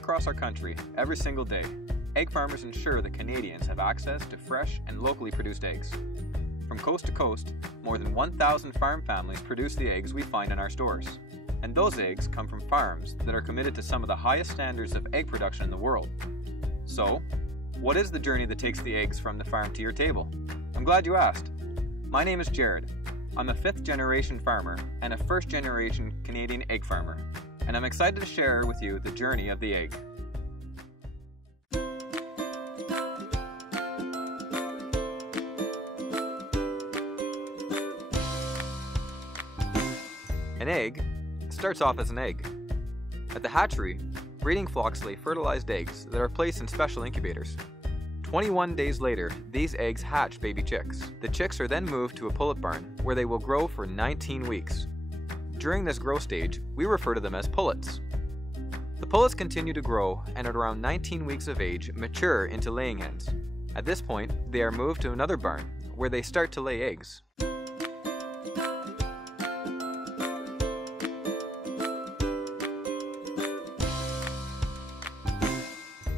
across our country, every single day, egg farmers ensure that Canadians have access to fresh and locally produced eggs. From coast to coast, more than 1,000 farm families produce the eggs we find in our stores. And those eggs come from farms that are committed to some of the highest standards of egg production in the world. So, what is the journey that takes the eggs from the farm to your table? I'm glad you asked. My name is Jared. I'm a 5th-generation farmer and a 1st-generation Canadian egg farmer, and I'm excited to share with you the journey of the egg. An egg starts off as an egg. At the hatchery, breeding flocks lay fertilized eggs that are placed in special incubators. 21 days later, these eggs hatch baby chicks. The chicks are then moved to a pullet barn where they will grow for 19 weeks. During this growth stage, we refer to them as pullets. The pullets continue to grow and at around 19 weeks of age mature into laying hens. At this point, they are moved to another barn where they start to lay eggs.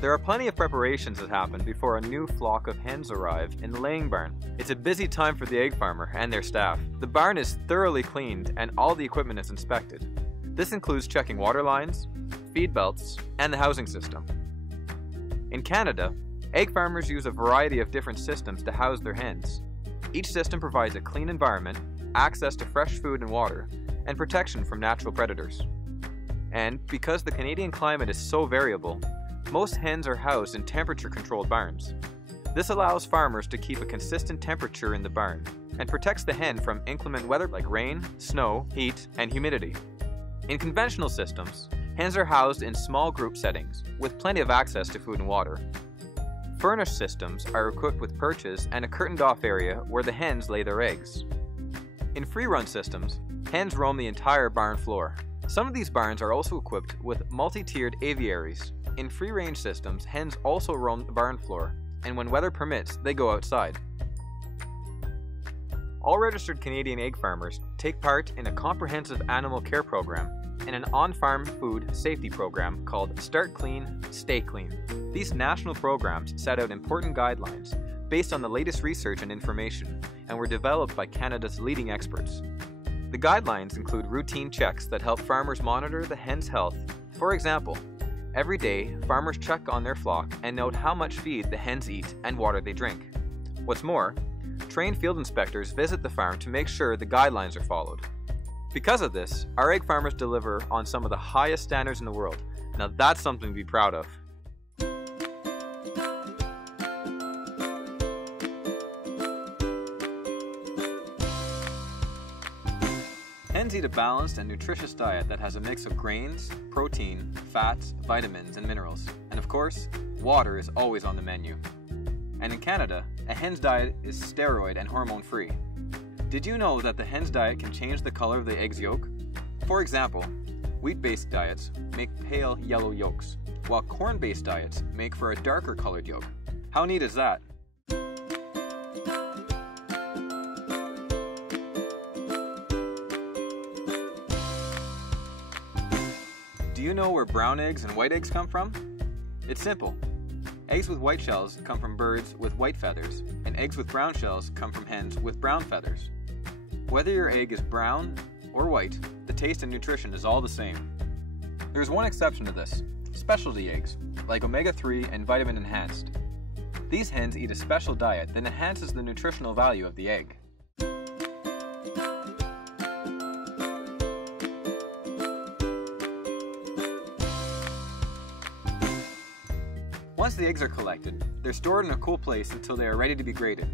There are plenty of preparations that happen before a new flock of hens arrive in the laying barn. It's a busy time for the egg farmer and their staff. The barn is thoroughly cleaned and all the equipment is inspected. This includes checking water lines, feed belts, and the housing system. In Canada, egg farmers use a variety of different systems to house their hens. Each system provides a clean environment, access to fresh food and water, and protection from natural predators. And because the Canadian climate is so variable, most hens are housed in temperature-controlled barns. This allows farmers to keep a consistent temperature in the barn and protects the hen from inclement weather like rain, snow, heat, and humidity. In conventional systems, hens are housed in small group settings with plenty of access to food and water. Furnished systems are equipped with perches and a curtained-off area where the hens lay their eggs. In free-run systems, hens roam the entire barn floor. Some of these barns are also equipped with multi-tiered aviaries. In free-range systems, hens also roam the barn floor, and when weather permits, they go outside. All registered Canadian egg farmers take part in a comprehensive animal care program and an on-farm food safety program called Start Clean, Stay Clean. These national programs set out important guidelines based on the latest research and information and were developed by Canada's leading experts. The guidelines include routine checks that help farmers monitor the hen's health. For example, every day, farmers check on their flock and note how much feed the hens eat and water they drink. What's more, trained field inspectors visit the farm to make sure the guidelines are followed. Because of this, our egg farmers deliver on some of the highest standards in the world. Now that's something to be proud of. Hens eat a balanced and nutritious diet that has a mix of grains, protein, fats, vitamins, and minerals. And of course, water is always on the menu. And in Canada, a hen's diet is steroid and hormone-free. Did you know that the hen's diet can change the color of the egg's yolk? For example, wheat-based diets make pale yellow yolks, while corn-based diets make for a darker colored yolk. How neat is that? Do you know where brown eggs and white eggs come from? It's simple. Eggs with white shells come from birds with white feathers, and eggs with brown shells come from hens with brown feathers. Whether your egg is brown or white, the taste and nutrition is all the same. There's one exception to this: specialty eggs, like omega-3 and vitamin enhanced. These hens eat a special diet that enhances the nutritional value of the egg. Once the eggs are collected, they're stored in a cool place until they are ready to be graded.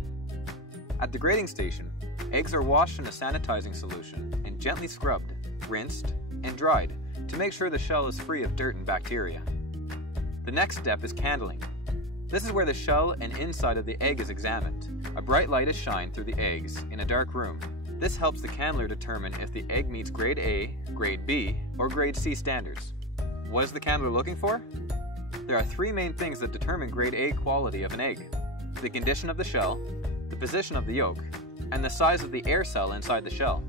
At the grading station, eggs are washed in a sanitizing solution and gently scrubbed, rinsed, and dried to make sure the shell is free of dirt and bacteria. The next step is candling. This is where the shell and inside of the egg is examined. A bright light is shined through the eggs in a dark room. This helps the candler determine if the egg meets grade A, grade B, or grade C standards. What is the candler looking for? There are 3 main things that determine grade A quality of an egg: the condition of the shell, the position of the yolk, and the size of the air cell inside the shell.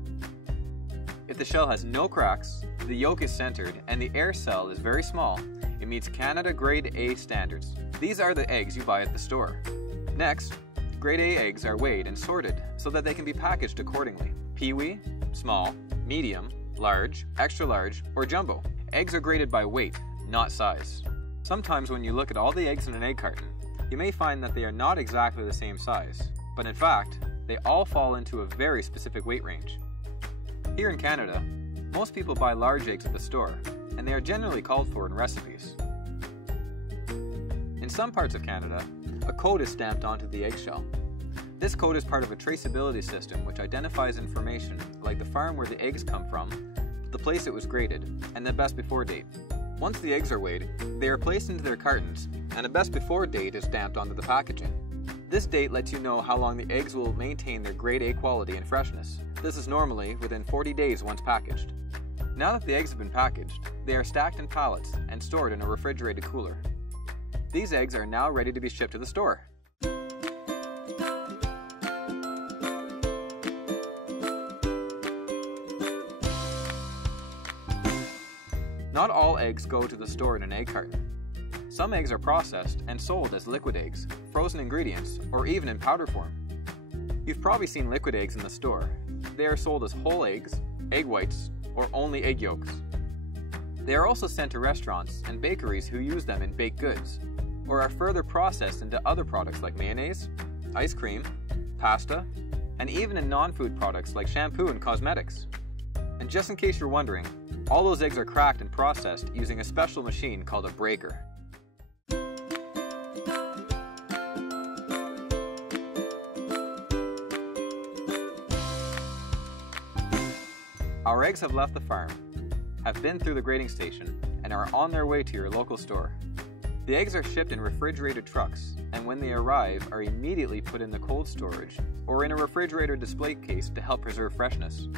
If the shell has no cracks, the yolk is centered, and the air cell is very small, it meets Canada Grade A standards. These are the eggs you buy at the store. Next, Grade A eggs are weighed and sorted so that they can be packaged accordingly. Peewee, small, medium, large, extra large, or jumbo. Eggs are graded by weight, not size. Sometimes when you look at all the eggs in an egg carton, you may find that they are not exactly the same size, but in fact, they all fall into a very specific weight range. Here in Canada, most people buy large eggs at the store, and they are generally called for in recipes. In some parts of Canada, a code is stamped onto the eggshell. This code is part of a traceability system which identifies information like the farm where the eggs come from, the place it was graded, and the best before date. Once the eggs are weighed, they are placed into their cartons, and a best before date is stamped onto the packaging. This date lets you know how long the eggs will maintain their grade A quality and freshness. This is normally within 40 days once packaged. Now that the eggs have been packaged, they are stacked in pallets and stored in a refrigerated cooler. These eggs are now ready to be shipped to the store. Not all eggs go to the store in an egg carton. Some eggs are processed and sold as liquid eggs, frozen ingredients, or even in powder form. You've probably seen liquid eggs in the store. They are sold as whole eggs, egg whites, or only egg yolks. They are also sent to restaurants and bakeries who use them in baked goods, or are further processed into other products like mayonnaise, ice cream, pasta, and even in non-food products like shampoo and cosmetics. And just in case you're wondering, all those eggs are cracked and processed using a special machine called a breaker. Our eggs have left the farm, have been through the grading station, and are on their way to your local store. The eggs are shipped in refrigerated trucks, and when they arrive are immediately put in the cold storage or in a refrigerator display case to help preserve freshness.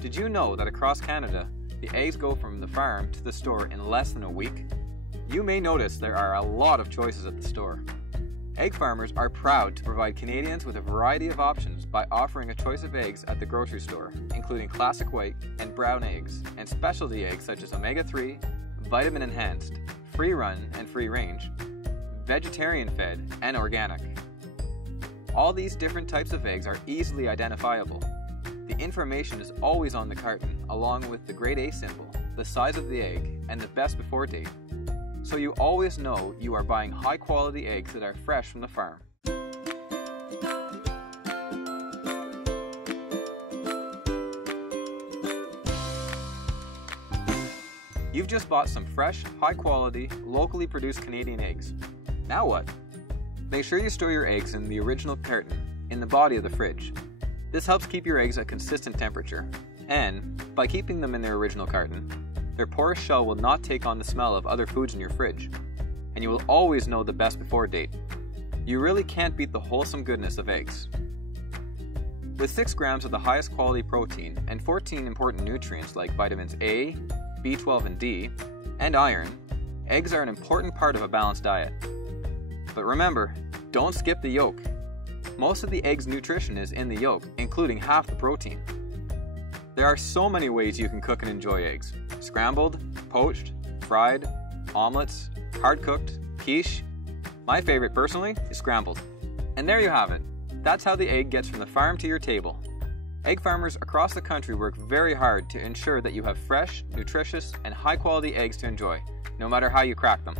Did you know that across Canada, the eggs go from the farm to the store in less than a week? You may notice there are a lot of choices at the store. Egg farmers are proud to provide Canadians with a variety of options by offering a choice of eggs at the grocery store, including classic white and brown eggs, and specialty eggs such as omega-3, vitamin enhanced, free run and free range, vegetarian fed, and organic. All these different types of eggs are easily identifiable. The information is always on the carton, along with the grade A symbol, the size of the egg, and the best before date. So you always know you are buying high quality eggs that are fresh from the farm. You've just bought some fresh, high quality, locally produced Canadian eggs. Now what? Make sure you store your eggs in the original carton, in the body of the fridge. This helps keep your eggs at consistent temperature, and by keeping them in their original carton, their porous shell will not take on the smell of other foods in your fridge, and you will always know the best before date. You really can't beat the wholesome goodness of eggs. With 6 grams of the highest quality protein and 14 important nutrients like vitamins A, B12 and D, and iron, eggs are an important part of a balanced diet. But remember, don't skip the yolk. Most of the egg's nutrition is in the yolk, including half the protein. There are so many ways you can cook and enjoy eggs. Scrambled, poached, fried, omelets, hard-cooked, quiche. My favorite personally is scrambled. And there you have it. That's how the egg gets from the farm to your table. Egg farmers across the country work very hard to ensure that you have fresh, nutritious, and high-quality eggs to enjoy, no matter how you crack them.